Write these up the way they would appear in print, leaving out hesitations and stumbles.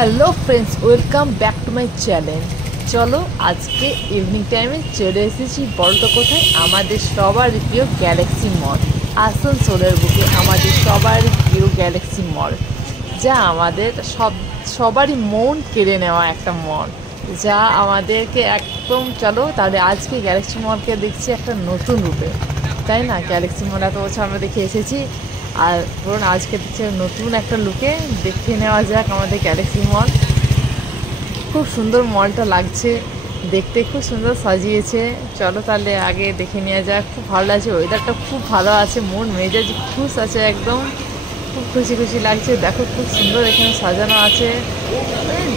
Hello friends, welcome back to my channel. চলো আজকে evening টাইমে চলে এসেছি বলতো কোথায়, আমাদের সবারই প্রিয় গ্যালাক্সি মল। আসানসোলের বুকে আমাদের সবারই প্রিয় গ্যালাক্সি মল, যা আমাদের সবারই মন কেড়ে নেওয়া একটা মল, যা আমাদেরকে একদম। চলো তাহলে আজকে গ্যালাক্সি মলকে দেখছি একটা নতুন রূপে, তাই না? গ্যালাক্সি মল এত বছর আমরা দেখে এসেছি, আর ধরুন আজকে দেখছি নতুন একটা লুকে দেখে নেওয়া যাক আমাদের গ্যালাক্সি মল। খুব সুন্দর মলটা লাগছে দেখতে, খুব সুন্দর সাজিয়েছে। চলো তাহলে আগে দেখে নেওয়া যাক। খুব ভালো লাগছে, ওয়েদারটা খুব ভালো আছে, মন মেজাজ খুশ আছে একদম, খুব খুশি খুশি লাগছে। দেখো খুব সুন্দর এখানে সাজানো আছে,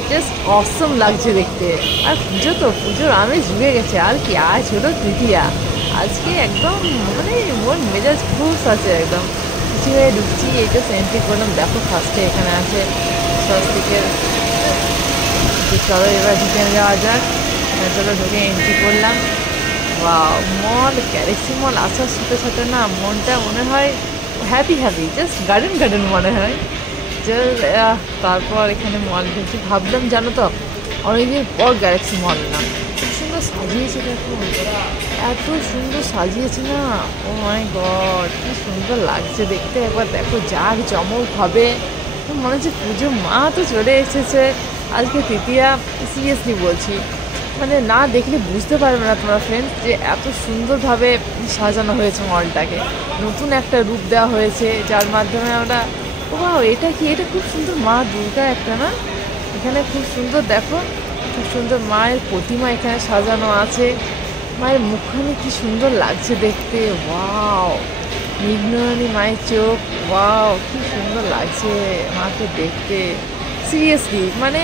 জাস্ট অসম লাগছে দেখতে। আর পুজো তো, পুজোর আমেজ ঝুঁকে গেছে। আর কি, আজ হলো তৃতীয়া, আজকে একদম মানে মন মেজাজ খুশ আছে একদম। খুশি হয়ে ঢুকছি, এইটা এন্ট্রি করলাম। দেখো ফার্স্টে এখানে আছে স্বস্তিকের। চলো এবার ঢুকে যাওয়া যাক। চলো ঢুকে এন্ট্রি করলাম। ওয়াও, মল, গ্যালাক্সি মল আসার সাথে সাথে না মনটা মনে হয় happy happy, just garden garden মনে হয়। তারপর এখানে মল ঢুকছি, ভাবলাম জানো তো অনেকদিন পর গ্যালাক্সি মল এলাম। খুব সুন্দর সাজিয়েছে, দেখো এত সুন্দর সাজিয়েছে না, ও মাই গড কি সুন্দর লাগছে দেখতে। একবার দেখো জাগ জমক হবে, মনে হচ্ছে পুজো মা তো চলে এসেছে। আজকে তৃতীয়া, সিরিয়াসলি বলছি, মানে না দেখলে বুঝতে পারবে না তোমরা ফ্রেন্ডস যে এত সুন্দরভাবে সাজানো হয়েছে মলটাকে। নতুন একটা রূপ দেওয়া হয়েছে, যার মাধ্যমে আমরা ও এটা কি, এটা খুব সুন্দর মা দুর্গা একটা, না এখানে খুব সুন্দর। দেখো খুব সুন্দর মায়ের প্রতিমা এখানে সাজানো আছে, মায়ের মুখখানি কি সুন্দর লাগছে দেখতে। ওয়াও, মৃগনয়নী মায়ের চোখ, ওয়াও কি সুন্দর লাগছে মাকে দেখতে। সিরিয়াসলি মানে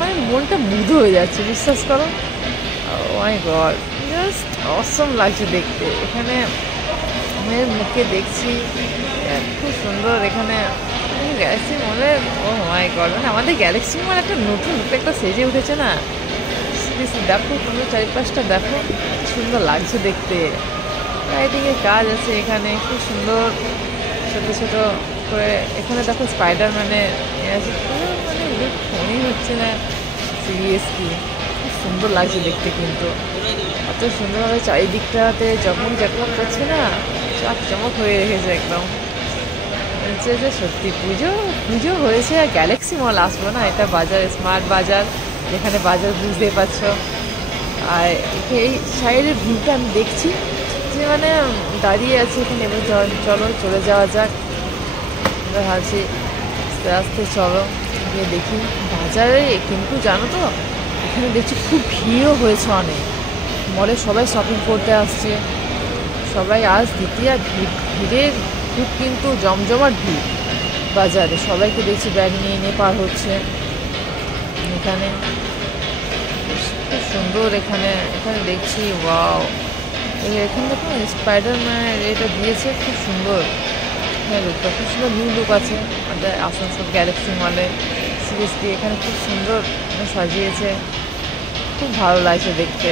মানে মনটা মুগ্ধ হয়ে যাচ্ছে, বিশ্বাস করো। মাই গড, জাস্ট অসম লাগছে দেখতে। এখানে মেয়ের মুখে দেখছি খুব সুন্দর। এখানে গ্যালাক্সি মলে, ও মাই গড, মানে আমাদের গ্যালাক্সি মল একটা নতুন রূপে একটা সেজে উঠেছে না। সিরিয়াসলি দেখো, তোমরা চারিপাশটা দেখো, সুন্দর লাগছে দেখতে। লাইটিংয়ের কাজ আছে এখানে, খুব সুন্দর ছোটো ছোটো করে। এখানে দেখো স্পাইডারম্যানের আছে, মানে লুক মনেই হচ্ছে না। সিরিয়াসলি খুব সুন্দর লাগছে দেখতে, কিন্তু এত সুন্দরভাবে চারিদিকটাতে জগমগ জগমগ করছে না, চাক চমক হয়ে রেখেছে একদম। হচ্ছে যে সত্যি পুজো পুজো হয়েছে, আর গ্যালাক্সি মল আসবো না? এটা বাজার, স্মার্ট বাজার, যেখানে বাজার বুঝতে পারছো। আর এই সাইডের ভিউটা আমি দেখছি যে মানে দাঁড়িয়ে আছে এখানে। এবার চলো চলে যাওয়া যাক। আমরা ভাবছি আস্তে আস্তে চলো গিয়ে দেখি বাজারে। কিন্তু জানো তো এখানে দেখছি খুব ভিড়ও হয়েছে অনেক, মলে সবাই শপিং করতে আসছে। সবাই আজ দ্বিতীয়া, ভিড়ে খুব কিন্তু জমজমাট ভিড় বাজারে। সবাইকে দেখছি ব্যাগ নিয়ে নিয়ে পার হচ্ছে এখানে। খুব সুন্দর এখানে, এখানে দেখছি ওয়াও, এখানে দেখুন স্পাইডারম্যানের এটা দিয়েছে, খুব সুন্দর। হ্যাঁ, লুকটা খুব সুন্দর, নিউ লুক আছে আমাদের আসানসোল গ্যালাক্সি মলে। সিরিয়াসলি এখানে খুব সুন্দর সাজিয়েছে, খুব ভালো লাগছে দেখতে।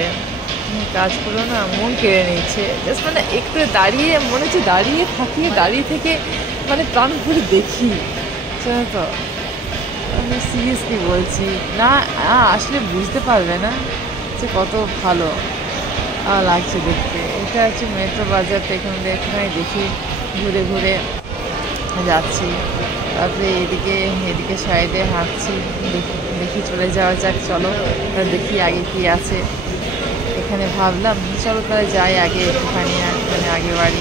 কাজগুলো না মন কেড়ে নিচ্ছে, জাস্ট মানে একটু দাঁড়িয়ে মনে হচ্ছে দাঁড়িয়ে থাকি, দাঁড়িয়ে থেকে মানে প্রাণ ভরে দেখি, জানো তো। আমি সিরিয়াসলি বলছি না, আসলে বুঝতে পারবে না যে কত ভালো লাগছে দেখতে। এটা হচ্ছে মেট্রো বাজারটা, এখানে দেখি ঘুরে ঘুরে যাচ্ছি। তারপরে এদিকে সাইডে হাঁটছি, দেখি চলে যাওয়া যাক। চলো দেখি আগে কি আছে এখানে। ভাবলাম চলো তাহলে যাই আগে একটুখানি, মানে আগে বাড়ি।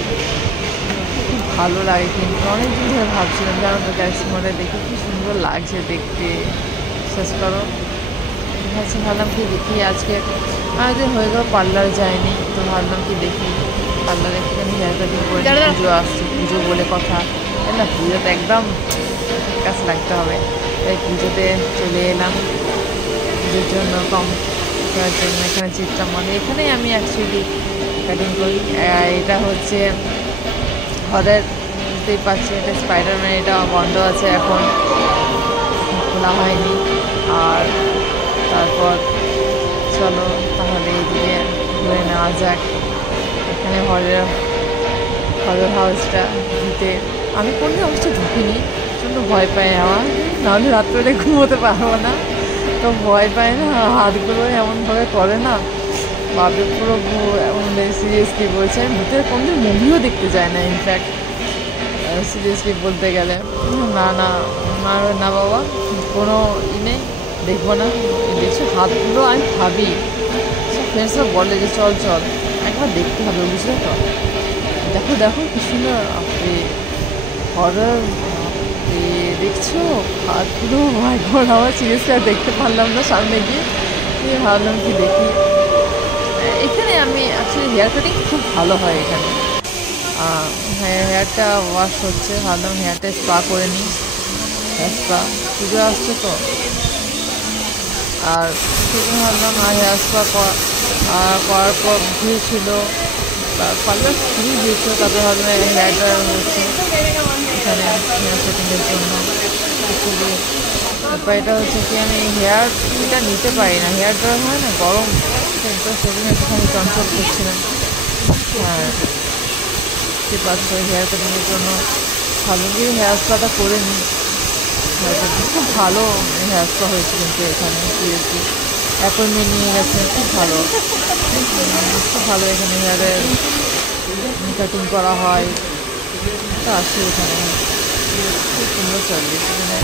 খুব ভালো লাগে, কিন্তু অনেকদিন ধরে ভাবছিলাম জানো তো গ্যালাক্সি মলে দেখি কি সুন্দর লাগছে দেখতে, শেষ করো। ভাবলাম কি দেখি আজকে, আমাদের হয়ে গেল পার্লার যায়নি, তো ভাবলাম কি দেখি পার্লারে একটুখানি হেয়ার কাটিং করে। পুজো আসছে, পুজো বলে কথা, তাই না? পুজোতে একদম কাছে লাগতে হবে, তাই পুজোতে চলে এলাম। পুজোর জন্য কম করার জন্য এখানে চিত্রা মলে, এখানেই আমি অ্যাকচুয়ালি কাটিং করি। এটা হচ্ছে হরের, বুঝতেই পারছি এটা স্পাইডারম্যান, এটা বন্ধ আছে এখন, খোলা হয়নি। আর তারপর চলো তাহলে এইদিকে ঘুরে নেওয়া যাক। এখানে হরের হাউসটা দিতে আমি কোনদিন অবশ্য ঢুকিনি, প্রচণ্ড ভয় পাই আমার। নাহলে রাত্রে ঘুমোতে পারবো না। তো ভয় পায় না, হাতগুলো এমনভাবে করে না, বাপরে পুরো এমন সিরিয়াসলি বলছে। আমি ভূতের কোনদিন মুভিও দেখতে যায় না ইনফ্যাক্ট, সিরিয়াসলি বলতে গেলে। না না, আমার না বাবা, কোনো নেই, দেখবো না। দেখছো হাতগুলো, আমি ভাবি ফ্রেন্ডসরা বলে যে চল চল একবার দেখতে হবে, বুঝলে তো। দেখো দেখো কি সুন্দর, আপনি হরর, দেখছো হাতগুলো, মাই গড, আমার সিরিয়াসলি আর দেখতে পারলাম না সামনে গিয়ে। ভাবলাম কি দেখি। এখানে আমি অ্যাকচুয়ালি হেয়ার কাটিং খুব ভালো হয় এখানে। হেয়ারটা ওয়াশ হচ্ছে, ভাবলাম হেয়ারটা স্পা করে নিই। হেয়ার স্পা পুজো আসছে তো, আর সেজন্য ভাবলাম হেয়ার স্পা করার পর ভিড় ছিল, পার্লার খুবই ভিড় ছিল। তারপরে ভাবলাম হেয়ার ড্রায়ার হচ্ছে এখানে হেয়ার সেটিংয়ের জন্য। খুবই ব্যাপার এটা হচ্ছে কি, আমি হেয়ারটা নিতে পারি না, হেয়ার ড্রায়ার হয় না গরম, তো সেজন্য একটুখানি কন্ট্রোল করছিলাম। হ্যাঁ, বুঝতে পারছো, হেয়ার কাটিংয়ের জন্য ভালো গিয়ে হেয়ার স্পাটা করে নিই। হেয়ার কাটিং খুব ভালো হেয়ার স্পা হয়েছে কিন্তু এখানে সিরিয়াসলি, অ্যাপয়েন্টমেন্ট নিয়ে গেছে, খুব ভালো, খুব ভালো এখানে হেয়ারের কাটিং করা হয়। তো আসি এখানে, খুব সুন্দর সার্ভিস এখানে,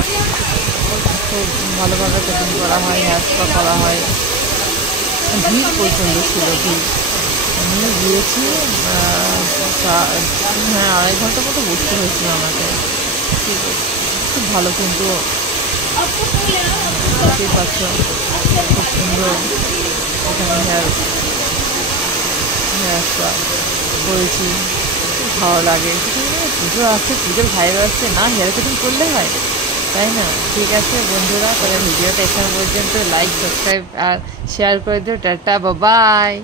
খুব ভালোভাবে কাটিং করা হয়, হেয়ার স্পা করা হয়। ভিড় প্রচণ্ড ছিল, ভিড়। আমি গিয়েছি, হ্যাঁ 2.5 ঘন্টার মতো বসতে হয়েছিল আমাকে। খুব ভালো কিন্তু, দেখতেই পাচ্ছ খুব সুন্দর এখানে হেয়ার স্পা করেছি, খুব ভালো লাগে। পুজো আসছে, পুজোর ভাইব আসছে, না হেয়ার কাটিং করলে হয়, তাই না? ঠিক আছে বন্ধুরা, তাহলে ভিডিওটা এখানে পর্যন্ত, লাইক সাবস্ক্রাইব আর শেয়ার করে দিও। Tata, by.